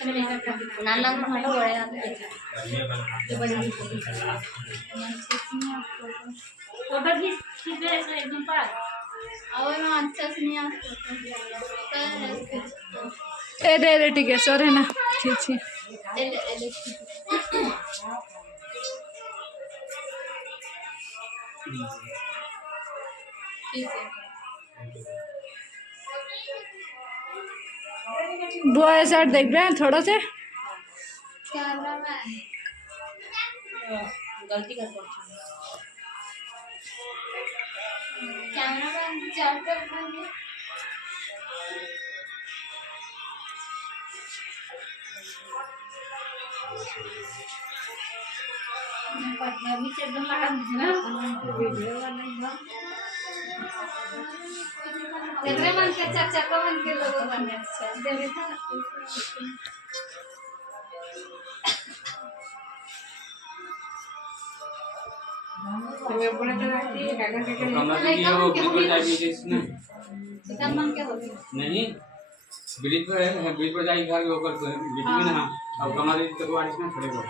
नाना photo बड़े photo खींच एकदम पास और ना अच्छा से नहीं ए दे ठीक है सर है ना खींचिए वो ऐसा देख रहे हैं थोड़ा से कैमरा मैन गलती कर कैमरा मैन चार कर पटना भी एकदम लगा ना वीडियो बना कितने मन के चाचा को मन के लोगों बने अच्छा देवे था मैं बड़ा कराती है काका के कितना मन के होते नहीं ब्रिज पर है ब्रिज पर जाएगी घर के ऊपर बीच में ना अब कमाल तो वारिस ना पड़ेगा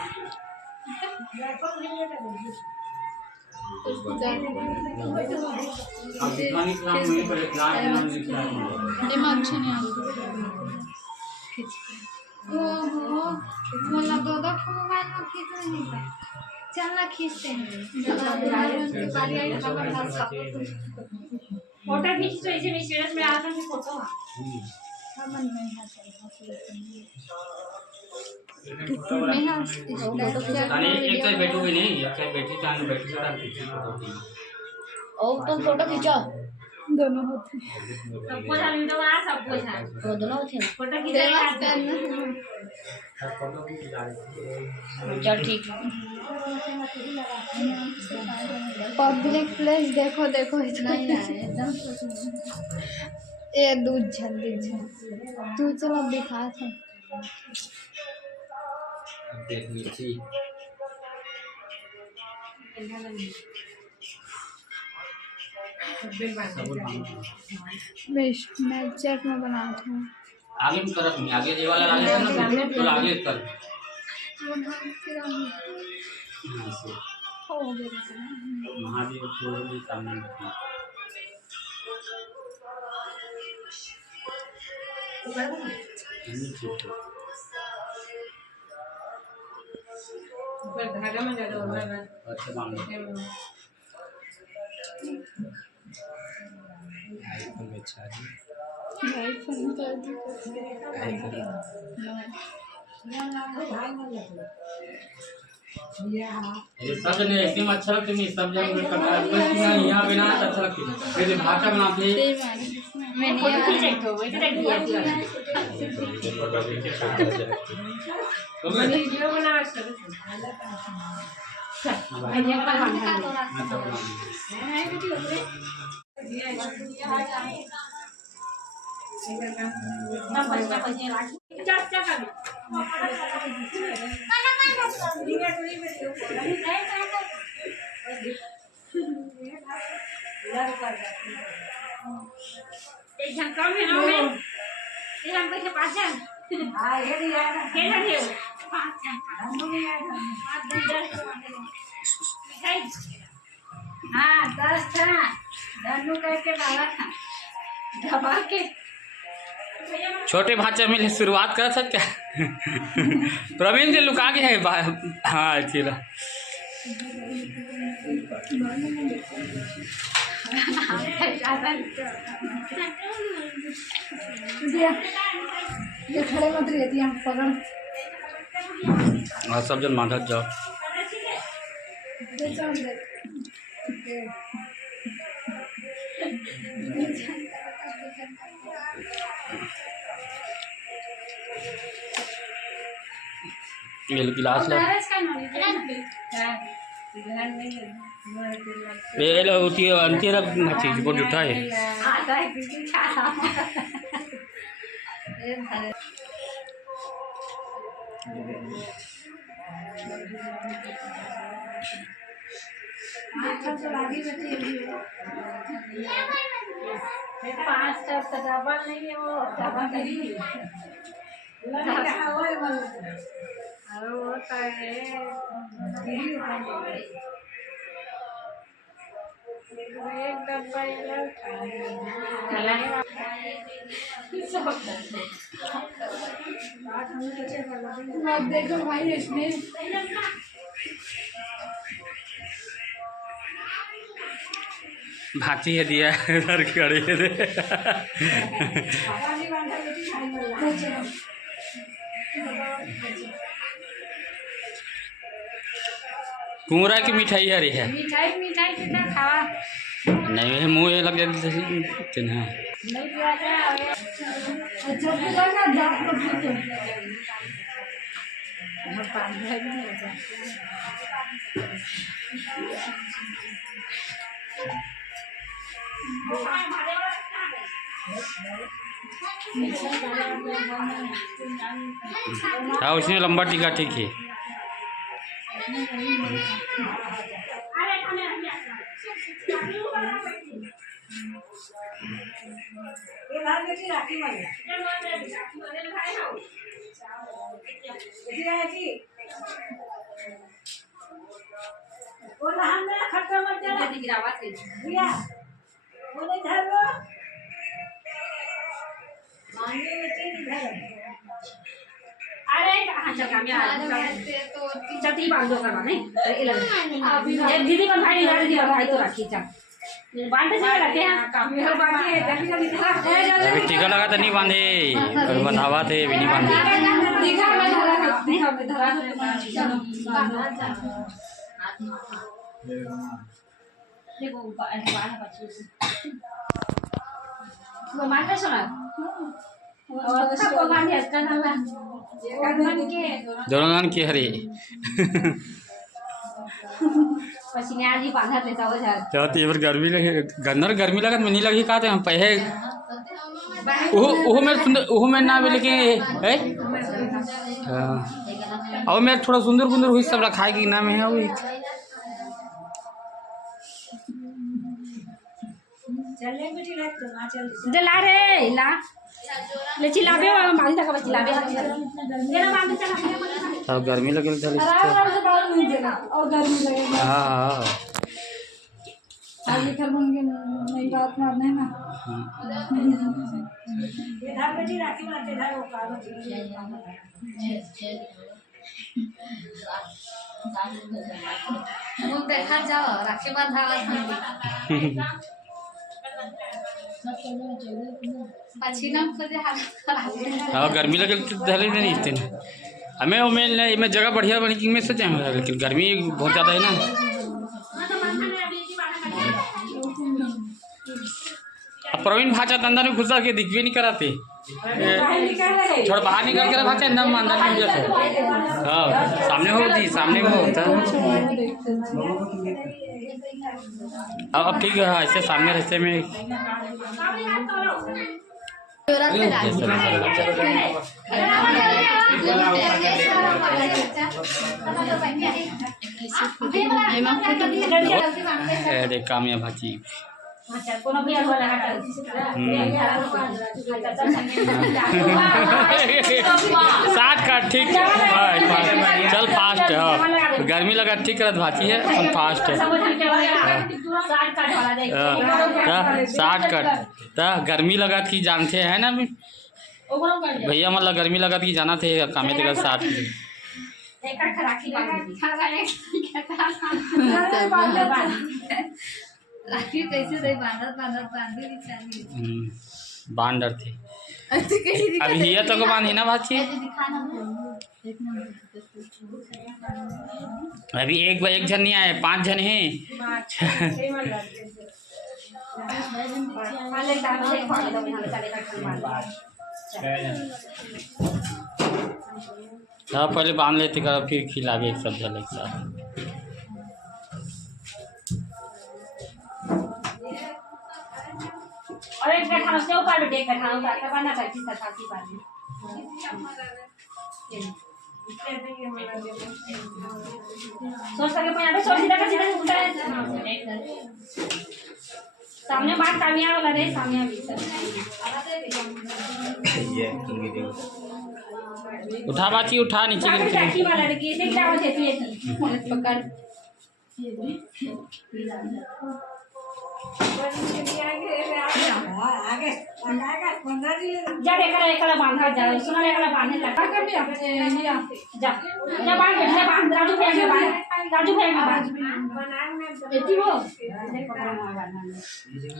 अब दिखाने का काम नहीं पड़े प्लान नहीं ये अच्छा नहीं आ ओहो मतलब दो मोबाइल में खींच नहीं पाए चलना खींचते हैं फोटो खींच तो ऐसे में स्टेटस में आता है फोटो मन नहीं है एक साइड बैठोगे नहीं एक साइड बैठी चांद बैठी से और तुम फोटो खींचो दोनों होते सबको वीडियो आ सबको है तो दोनों होते हैं फोटो खींचो चल ठीक पब्लिक प्लेस देखो देखो इतना ही है एकदम ये दूध जल्दी तू चलो दिखा था देख लीजिए स्नैपचैट में बनाता हूँ आगे भी करत नहीं आगे ये वाला आगे तो आगे कर महादेव छोड़ भी सामने धागा में डालो अच्छा बांध आईफोन में चार्ज आईफोन ये सब ने एकदम अच्छा लगता है सब जगह में करना यहाँ बिना अच्छा लगता है ये भाषा बनाते मैं नहीं खींचे तो वही तो वीडियो बना एक जन कम है ना मैं एक जन पैसे 5 जन हां ये दिया है केला दे 5 जन हां 10 था धनु करके बाबा था दबा के छोटे भाचा में शुरुआत कर सकते प्रवीण से लुका के है हाँ चला ये खड़े मत रहती हैं पकड़ और सब जन माधत जाओ ये गिलास लो ये लो उठी अंतिम रख चीज को उठाए देखो भाई इसमें भाची है दिया इधर खड़े थे। कुंवरा की मिठाई हरी है मिठाई मिठाई कितना खावा नहीं मुँह लग जाती ना। नहीं किया क्या अच्छा लगा दांत को पीछे हाँ उसमें लंबा टीका ठीक है। अरे कहाँ चल चलती बांध दो करवा नहीं एक दीदी का भाई यार दीदी का भाई तो रखी चल बांधे से रखे हैं बाकी है जल्दी जल्दी अभी टीका लगा तो नहीं बांधे कभी बंधावा थे अभी नहीं बांधे। दिखा मैं धरा देखो बाहर बच्चे वो मारते सुना और सबको बांधे इसका नाम दोनों की हरी पसीने आज ही बांधा देता हो जा चाहती है गर्मी लगे गन्नर गर्मी लगत में नहीं लगी कहते हम पहले वो मेरे सुंदर वो मेरे ना भी लेकिन है और मेरे थोड़ा सुंदर सुंदर हुई सब रखाए की नाम है वही जला रे ला ले चिल्लाबे मारी तक चिल्लाबे ये ना मारते चला सब गर्मी लगे चल आराम से बाल नहीं देना और गर्मी लगेगा। हां आज कल होंगे नई बात मारने ना ये धार बेटी राखी मारते धार वो कालो मुंह देखा जाओ राखी बांधावा पसीना खोजे हालत खराब हाँ गर्मी लगे धले नहीं इतने हमें वो मैं जगह बढ़िया बनी कि मैं सोचे लेकिन गर्मी बहुत ज़्यादा है ना। अब प्रवीण भाचा अंदर में घुसा के दिख भी नहीं कराते थोड़ा बाहर निकल कर भाचा अंदर में अंदर में जैसे हाँ सामने होती सामने में होता अब ठीक है ऐसे सामने रहते में अरे कामया भाची कोनो भी वाला हटा साठ का ठीक चल फास्ट है गर्मी लगा ठीक करत भाची है हम फास्ट है 60 कट गर्मी लगा कि जानते हैं ना भैया मतलब गर्मी लगा कि जाना थे कामे थे 60 राखी कैसे दे बांधत बांधत बांधी दिखानी बांधर थे अब हिया तो को बांधी ना भाची अभी एक जन नहीं आए 5 जन हैं हाँ पहले बांध लेते कर फिर खिलावे एक सब जल एक साथ और एक खाना से ऊपर देख कर खाना उतार कर बना करती सताती बाजी सोच सके पहले सोच सीधा का सीधा उतार सामने बात कामयाब वाला रे सामने भी ये उठा बाची उठा नीचे बाकी गिर राखी वाला लड़की से क्या होती है पकड़ जा एकला एकला बांधा जा सुना एकला बांधे लगा कर भी जा जा बांध राजू भाई में बांध एती हो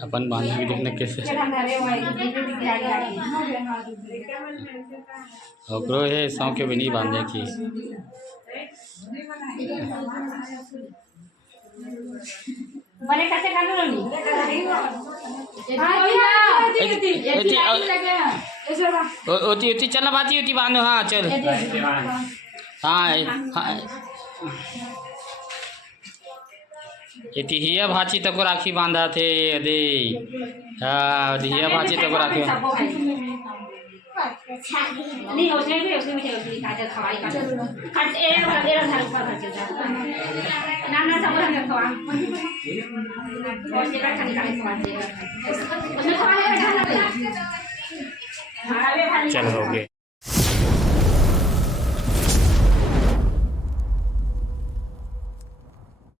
अपन बांध भी देखने कैसे ओकरो है सौ के भी नहीं बांधे की बने कैसे कर लो नी ओती चल बाती ओती बांधो हाँ चल हाँ हाँ इति हिया भाची तक राखी बांधा थे अदे हाँ हिया भाची तक राखी नहीं उसमें भी काजल खवाई काजल खट ए वाला घर पर खट जा ना सब रंग खवा और जगह खाली खाली खवा दे उसमें खवा ले चल हो गए।